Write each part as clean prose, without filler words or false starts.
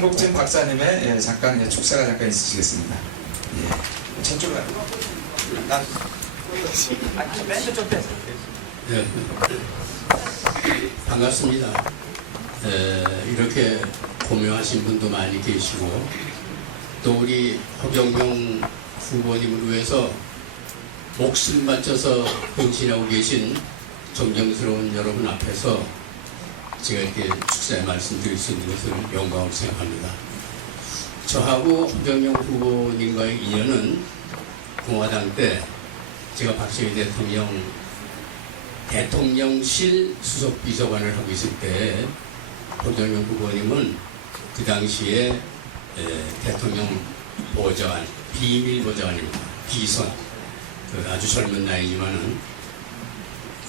장국진 박사님의 잠깐 축사가 잠깐 있으시겠습니다. 저쪽으로 난 멘트 좀 빼세요. 네. 반갑습니다. 이렇게 고명하신 분도 많이 계시고 또 우리 허경영 후보님을 위해서 목숨 바쳐서 헌신하고 계신 존경스러운 여러분 앞에서 제가 이렇게 축사에 말씀드릴 수 있는 것을 영광으로 생각합니다. 저하고 허경영 후보님과의 인연은 공화당 때 제가 박정희 대통령실 수석비서관을 하고 있을 때 허경영 후보님은 그 당시에 대통령 보좌관, 비밀보좌관입니다. 비선. 아주 젊은 나이지만은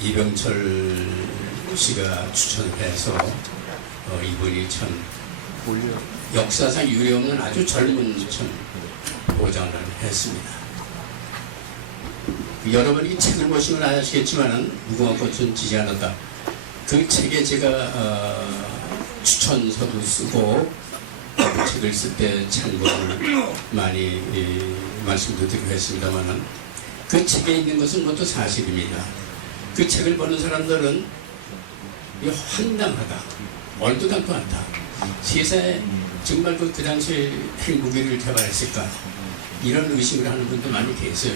이병철 씨가 추천을 해서 이분이 참 역사상 유례없는 아주 젊은 보좌관을 했습니다. 여러분이 책을 보시면 아시겠지만은 무궁화 꽃은 지지 않았다. 그 책에 제가 추천서도 쓰고 그 책을 쓸 때 참고를 많이 말씀도 드리고 했습니다만은 그 책에 있는 것은 모두 사실입니다. 그 책을 보는 사람들은 황당하다, 얼토당토 않다. 세상에 정말 그 당시에 행복이를 개발했을까 이런 의심을 하는 분도 많이 계세요.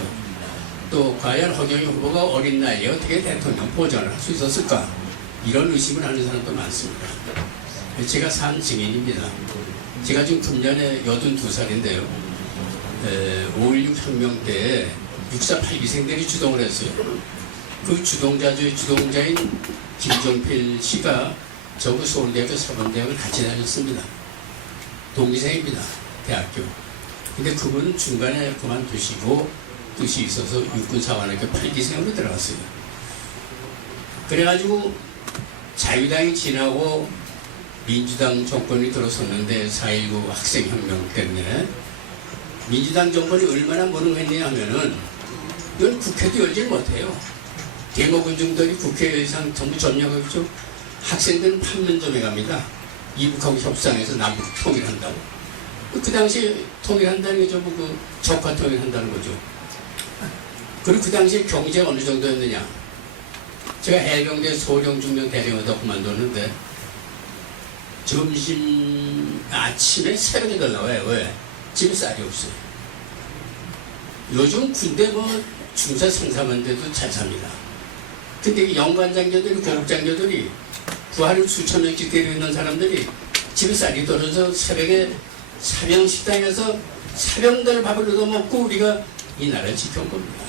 또 과연 허경영 후보가 어린 나이에 어떻게 대통령 보좌를 할 수 있었을까 이런 의심을 하는 사람도 많습니다. 제가 산 증인입니다. 제가 지금 금년에 82살인데요 5.16 혁명 때 6.4.8기생들이 주동을 했어요. 그 주동자인 김종필 씨가 저하고 서울대학교 사범대학을 같이 다녔습니다. 동기생입니다. 대학교. 근데 그분은 중간에 그만두시고 뜻이 있어서 육군사관학교 8기생으로 들어갔어요. 그래가지고 자유당이 지나고 민주당 정권이 들어섰는데 4.19 학생혁명 때문에 민주당 정권이 얼마나 무능했냐 하면은 이건 국회도 열질 못해요. 데모군중들이 국회의상 전부 점령하죠. 학생들은 판문점에 갑니다. 이북하고 협상해서 남북 통일한다고. 그 당시에 통일한다는 게 전부 그 적화 통일한다는 거죠. 그리고 그 당시에 경제가 어느 정도였느냐. 제가 해병대 소령 중령 대령하다 그만뒀는데 아침에 새벽에 더 나와요. 왜? 집에 쌀이 없어요. 요즘 군대 중사 상사만 돼도 잘 삽니다. 근데 영관장교들이, 고급장교들이 부하를 수천 명씩 데리고 있는 사람들이 집에 쌀이 떨어져 새벽에 사병 식당에서 사병들 밥을 얻어먹고 우리가 이 나라를 지켜온 겁니다.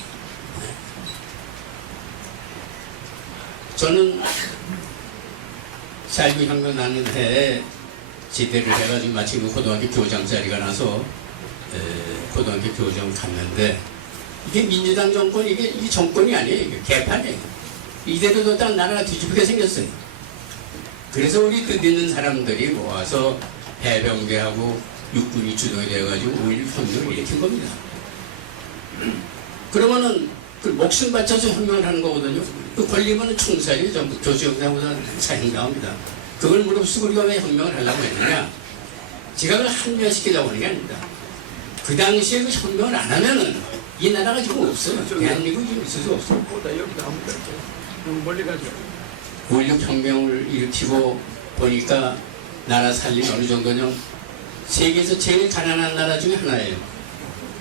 저는 4.19 혁명 나는 해에 제대를 해가지고 마침 고등학교 교장 자리가 나서 고등학교 교장 갔는데 이게 민주당 정권, 이게 정권이 아니에요. 이게 개판이에요. 이대로 뒀다가 나라가 뒤집게 생겼어요. 그래서 우리 뜻있는 사람들이 모아서 해병대하고 육군이 주동이 되어가지고 5.16 혁명을 일으킨 겁니다. 그러면은 그 목숨 바쳐서 혁명을 하는 거거든요. 그 걸리면 총살이 전부 조지영장보다 사형당합니다. 그걸 무릅쓰고 우리가 왜 혁명을 하려고 했느냐? 제가 그걸 한면시키려고 하는 게 아닙니다. 그 당시에 그 혁명을 안 하면은 이 나라가 지금 없어요. 대한민국이 지금 있을 수 없어요. 멀리 가죠. 5.16 혁명을 일으키고 보니까 나라 살림이 어느 정도냐? 세계에서 제일 가난한 나라 중에 하나예요.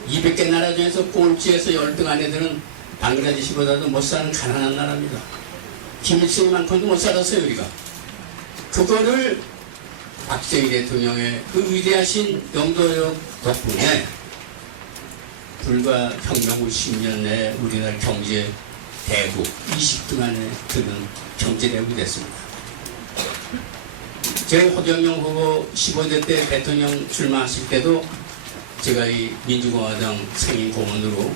200개 나라 중에서 꼴찌에서 10등 안에 드는 방글라데시보다도 못 사는 가난한 나라입니다. 김일성만큼도 못 살았어요, 우리가. 그거를 박정희 대통령의 그 위대하신 영도력 덕분에 불과 혁명 후 10년 내에 우리나라 경제 대국 20등 안에 드는 경제 대국이 됐습니다. 제가 허경영 후보 15대 때 대통령 출마하실 때도 제가 이 민주공화당 상임고문으로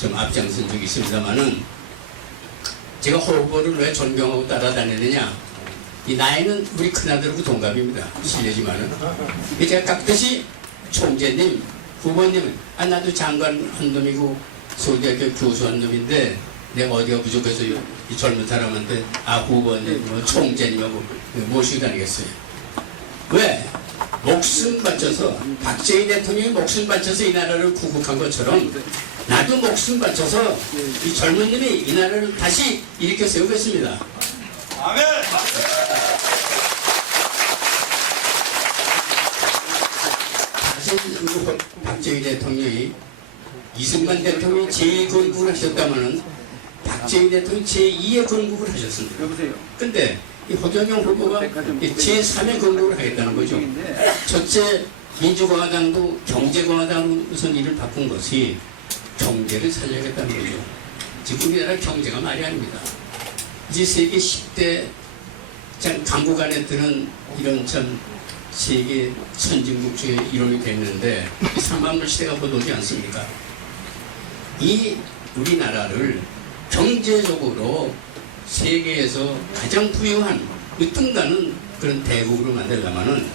좀 앞장선 적이 있습니다만은 제가 허 후보를 왜 존경하고 따라다니느냐, 이 나이는 우리 큰아들하고 동갑입니다. 실례지만은 제가 깍듯이 총재님, 후보님은 나도 장관 한 놈이고 서울대학교 교수 한 놈인데 내가 어디가 부족해서 이 젊은 사람한테 후보님, 총재님하고 모시고 다니겠어요. 왜? 목숨 바쳐서 박정희 대통령이 목숨 바쳐서 이 나라를 구국한 것처럼 나도 목숨 바쳐서 이 젊은 놈이 이 나라를 다시 일으켜 세우겠습니다. 아멘. 사실 그 박정희 대통령이 이승만 대통령이 제1건국을 하셨다면은 박정희 대통령이 제2의 건국을 하셨습니다. 여보세요. 근데 이 허경영 후보가 제3의 건국을 하겠다는 거죠. 첫째, 민주공화당도 경제공화당으로 우선 일을 바꾼 것이 경제를 살려야겠다는 거죠. 지금 우리나라 경제가 말이 아닙니다. 이제 세계 10대 참 당국 안에 드는 이런 참 세계 선진국 중에 이론이 됐는데 3만불 시대가 곧 오지 않습니까? 이 우리나라를 경제적으로 세계에서 가장 부유한 으뜸가는 그런 대국으로 만들려면은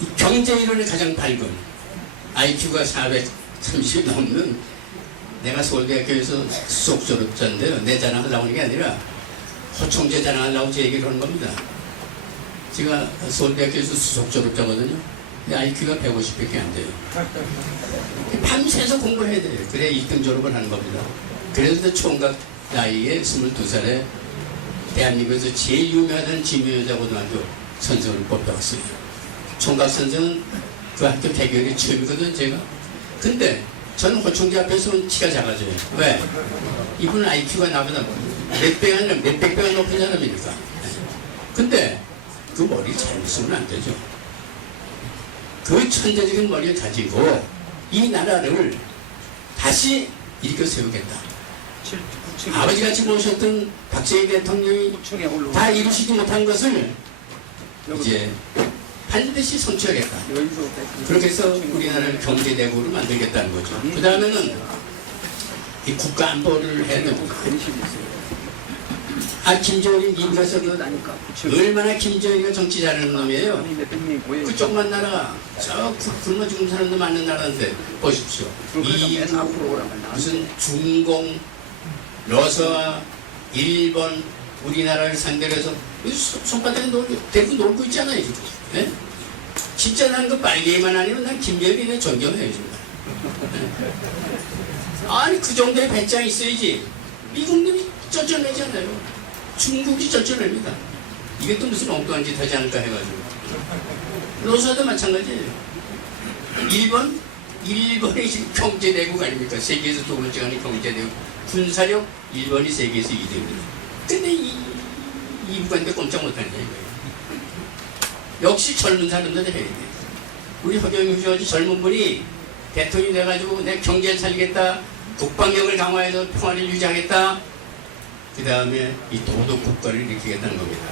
이 경제 이론이 가장 밝은 IQ가 430이 넘는 내가 서울대학교에서 수석 졸업자인데요. 내 자랑하려고 하는 게 아니라 호총재 자랑하려고 제 얘기를 하는 겁니다. 제가 서울대학교에서 수석 졸업자거든요. 근데 IQ가 150밖에 안 돼요. 밤새서 공부해야 돼요. 그래야 1등 졸업을 하는 겁니다. 그래서 총각 나이에 22살에 대한민국에서 제일 유명한 진묘여자고등학교 선생을 뽑혀왔어요. 총각 선생은 그 학교 대결이 처음이거든 제가. 근데 저는 호총재 앞에서는 키가 작아져요. 왜? 이분은 IQ가 나보다 몇 배가 아니라 몇백 배가 높은 사람이니까. 근데 그 머리 잘못 쓰면 안 되죠. 그 천재적인 머리를 가지고 이 나라를 다시 일으켜 세우겠다. 아버지같이 모셨던 박정희 대통령이 다 이루시지 못한 것을 이제 반드시 성취하겠다. 그렇게 해서 우리나라를 경제대국으로 만들겠다는 거죠. 그 다음에는 이 국가 안보를 해야 됩니다. 김정은이 미국에서 얼마나 김정은이가 정치 잘하는 놈이에요. 그쪽만 나라가 저 굶어 죽은 사람도 많은 나라인데 보십시오. 무슨 중공, 러시아, 일본, 우리나라를 상대로 해서 손바닥에 대고 놀고 있잖아요. 지금. 네? 진짜 난 그 빨개기만 아니면 난 김정은이네 존경해요. 네? 아니 그 정도의 배짱이 있어야지. 미국님이 쩔쩔매잖아요. 중국이 쩔쩔맵니다. 이게 또 무슨 엉뚱한 짓 하지 않을까 해가지고. 러시아도 마찬가지예요. 일본이 지금 경제대국 아닙니까? 세계에서 두 번째가는 경제대국. 군사력 일본이 세계에서 2등입니다. 근데 이북한테 꼼짝 못하는 거예요. 역시 젊은 사람들 해야 돼. 우리 허경영 후보지 젊은 분이 대통령이 돼가지고 내 경제를 살리겠다. 국방력을 강화해서 평화를 유지하겠다. 그 다음에 이 도덕 국가를 일으키겠다는 겁니다.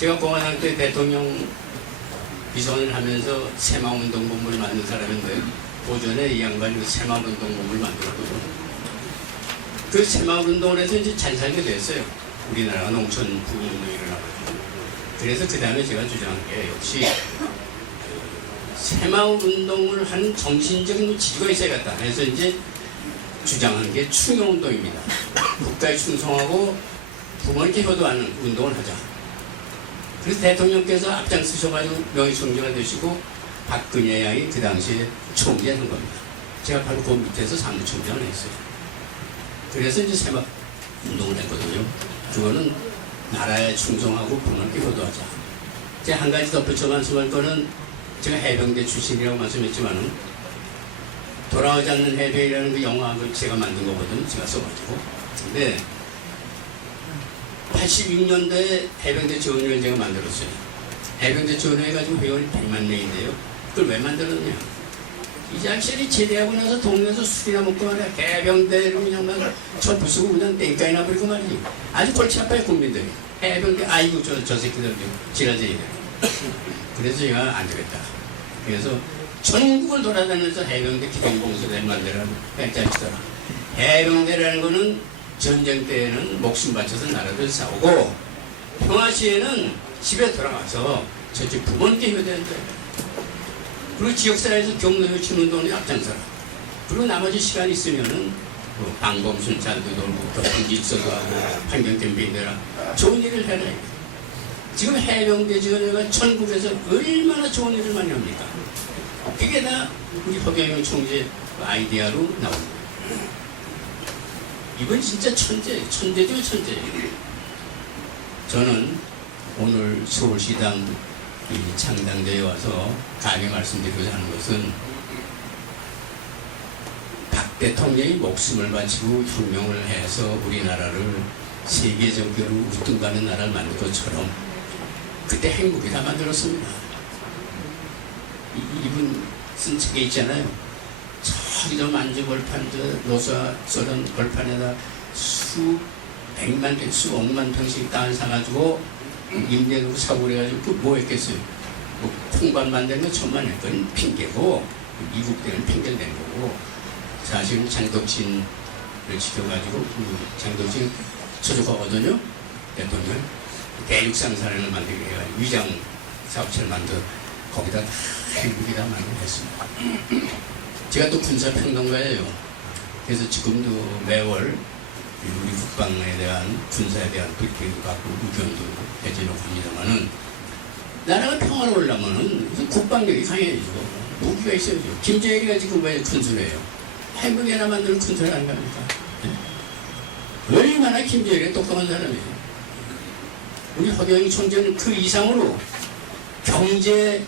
제가 공화당 때 대통령 비서관을 하면서 새마을운동본부를 만든 사람인데 오전에 이 양반이 새마을운동본부를 만들었거든요. 그 새마을운동을 해서 이제 잘 살게 됐어요. 우리나라가 농촌 부흥운동이 일어나거든요. 그래서 그 다음에 제가 주장한 게 역시 새마을운동을 하는 정신적인 지주가 있어야겠다. 그래서 이제 주장하는 게 충용운동입니다. 국가에 충성하고 부모님께 효도하는 운동을 하자. 그래서 대통령께서 앞장서셔가지고 명예총리가 되시고 박근혜 양이 그 당시에 총재한 겁니다. 제가 바로 그 밑에서 사무총장을 했어요. 그래서 이제 새막 운동을 했거든요. 그거는 나라에 충성하고 부모님께 효도하자. 제가 한 가지 덧붙여 말씀할 거는 제가 해병대 출신이라고 말씀했지만은 돌아오지 않는 해병이라는 그 영화를 제가 만든 거거든요. 제가 써가지고. 근데 86년도에 해병대 지원회를 제가 만들었어요. 해병대 지원회해가지고 회원이 100만 명인데요. 그걸 왜 만들었냐? 이 자식이 제대하고 나서 동네에서 술이나 먹고 말이야. 해병대로 그냥 막 저 부수고 그냥 땡깡이나 버리고 말이지. 아주 골치 아파요 국민들이. 해병대 아이고 저 새끼들 지랄쟁이들. 그래서 제가 안 되겠다. 그래서 전국을 돌아다니면서 해병대 기동공소대를 만들라고 뺑짜리치더라. 해병대라는 거는 전쟁 때에는 목숨 바쳐서 나라를 싸우고 평화 시에는 집에 돌아가서 저쪽 부모님께 효도한다. 그리고 지역사회에서 경로요 친운동에 앞장서라. 그리고 나머지 시간 있으면은 뭐 방범순찰도 돌고 교통질서도 하고 환경 캠페인들아 좋은 일을 해라. 지금 해병대 지원회가 전국에서 얼마나 좋은 일을 많이 합니까? 그게 다 우리 허경영 총재 아이디어로 나옵니다. 이건 진짜 천재죠, 천재. 저는 오늘 서울시당 이 창당대에 와서 감히 말씀드리고자 하는 것은 박 대통령이 목숨을 바치고 혁명을 해서 우리나라를 세계적으로 우뚝가는 나라를 만든 것처럼 그때 행복이 다 만들었습니다. 이분 쓴 책에 있잖아요. 저기 저 만주벌판, 저 노사소련 벌판에다 수백만 평, 수억만 평씩 땅을 사가지고 임대로 사고 그래가지고 그 뭐 했겠어요? 뭐 콩밭 만드는 거 천만 했건 핑계고 미국대는 핑계를 낸 거고 사실은 장덕진을 지켜가지고 장덕진 처족하거든요. 대통령 대륙상사령을 만들게 해가지고 위장 사업체를 만들어 거기다 다 행복이 다 만들었습니다. 제가 또 군사평론가예요. 그래서 지금도 매월 우리 국방에 대한 군사에 대한 브리핑도 받고 의견도 해주려고 합니다만은 나라가 평화로우려면은 국방력이 강해야죠. 무기가 있어야죠. 김정일이가 지금 왜 군수래요? 해병이 하나 만드는 군수를 하는 겁니까? 네? 얼마나 김정일이 똑똑한 사람이에요. 우리 허경영 총재는 그 이상으로 경제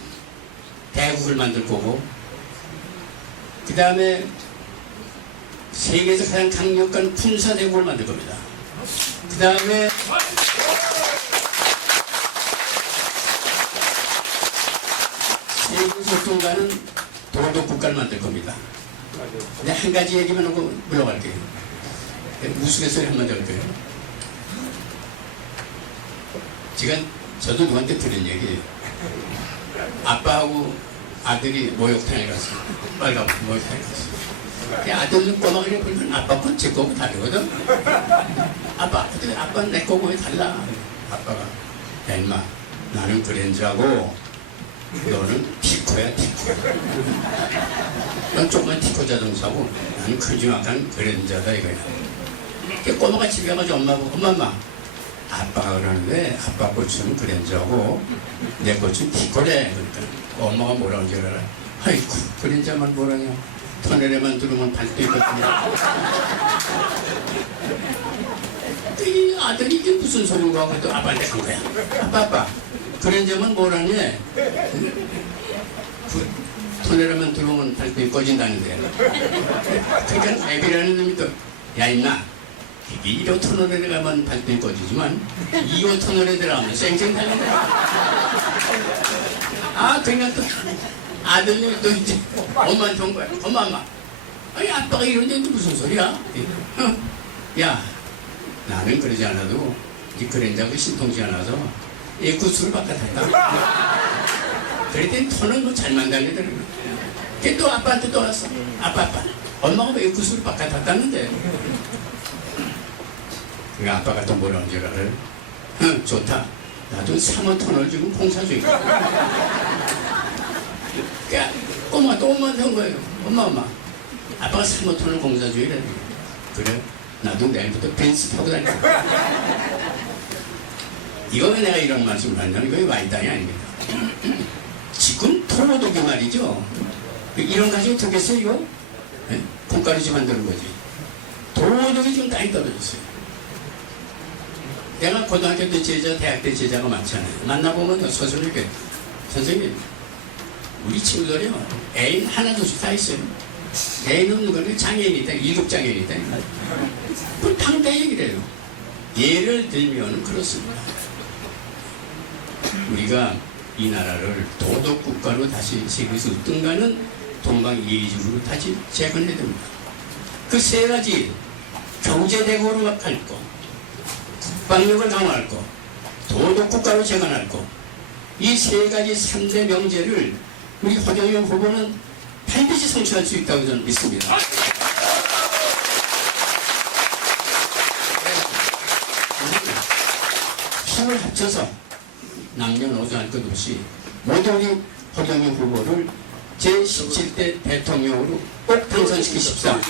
대국을 만들 거고 그 다음에 세계에서 가장 강력한 군사 대국을 만들 겁니다. 그 다음에 세계에서 통과는 도덕 국가를 만들 겁니다. 근데 한 가지 얘기만 하고 물러갈게요. 우스갯소리 한번 들을게요. 저도 누구한테 들은 얘기예요. 아빠하고 아들이 목욕탕에 갔어요. 빨간 목욕탕에 갔어요. 아들은 꼬마가 보면 아빠 건 제 거고 다르거든. 아빠는 내 거고 왜 달라? 아빠가 야 인마 나는 그랜저하고 너는 티코야 티코. 넌 조그만 티코 자동차고 나는 큼지막한 그랜저다 이거야. 꼬마가 집에 가가지고 엄마 아빠가 그러는데 아빠 꽃은 그랜저하고 내 꽃은 티코래. 그러니까 엄마가 뭐라고 하는지 알아? 아이쿠 그랜저만 뭐라냐. 터널에만 들어오면 발도 있거든요. 이 아들이 이게 무슨 소리인가 하고 또 아빠한테 간 거야. 아빠 그랜저만 뭐라니? 터널에만 들어오면 발도 꺼진다는데. 그러니까 애비라는 놈이 또 야 임마 1호 터널에 가면 발도 꺼지지만 2호 터널에 들어가면 쌩쌩 달는 거야. 그러니까 또 아들님이 또 이제 엄마한테 온 거야. 엄마 아니 아빠가 이런데 무슨 소리야? 야 나는 그러지 않아도 이 그랜저하고 신통치 않아서 이 구슬을 바꿔탔다. 그랬더니 터는 뭐 잘 만들더라고. 걔 또 아빠한테 또 왔어. 아빠 엄마가 왜 구슬을 바꿔탔다는데. 그러니까 아빠가 또 뭐라는 줄 알아요? 좋다. 나도 3호 터널 지금 공사 중이야. 야, 꼬마 또 엄마한테 온 거예요. 엄마. 아빠가 3호 터널 공사 중이래. 그래? 나도 내일부터 벤츠 타고 다닐 거야. 이거 왜 내가 이런 말씀을 하냐면 이거 와이당이 아닙니다. 지금 토목독이 말이죠. 이런 가지고 되겠어요 이거? 네? 콩가루지 만드는 거지. 도덕이 지금 땅이 떨어졌어요. 내가 고등학교 때 제자, 대학 때 제자가 많잖아요. 만나보면 서술이게 선생님 우리 친구들이요 애인 하나둘씩 다 있어요. 애인 없는 거는 장애인이다. 7장애인이다. 그건 당대 얘기를 해요. 예를 들면 그렇습니다. 우리가 이 나라를 도덕국가로 다시 세계에서 으뜸가는 동방예의지국으로 다시 재건해야 됩니다. 그 세 가지 경제대국으로 할 거, 국방력을 강화할 거, 도덕국가로 재건할 거, 이 세 가지 3대 명제를 우리 허경영 후보는 반드시 성취할 수 있다고 저는 믿습니다. 힘을 합쳐서 남녀노소 할 것 없이 모두 우리 허경영 후보를 제17대 대통령으로 꼭 당선시키십시오.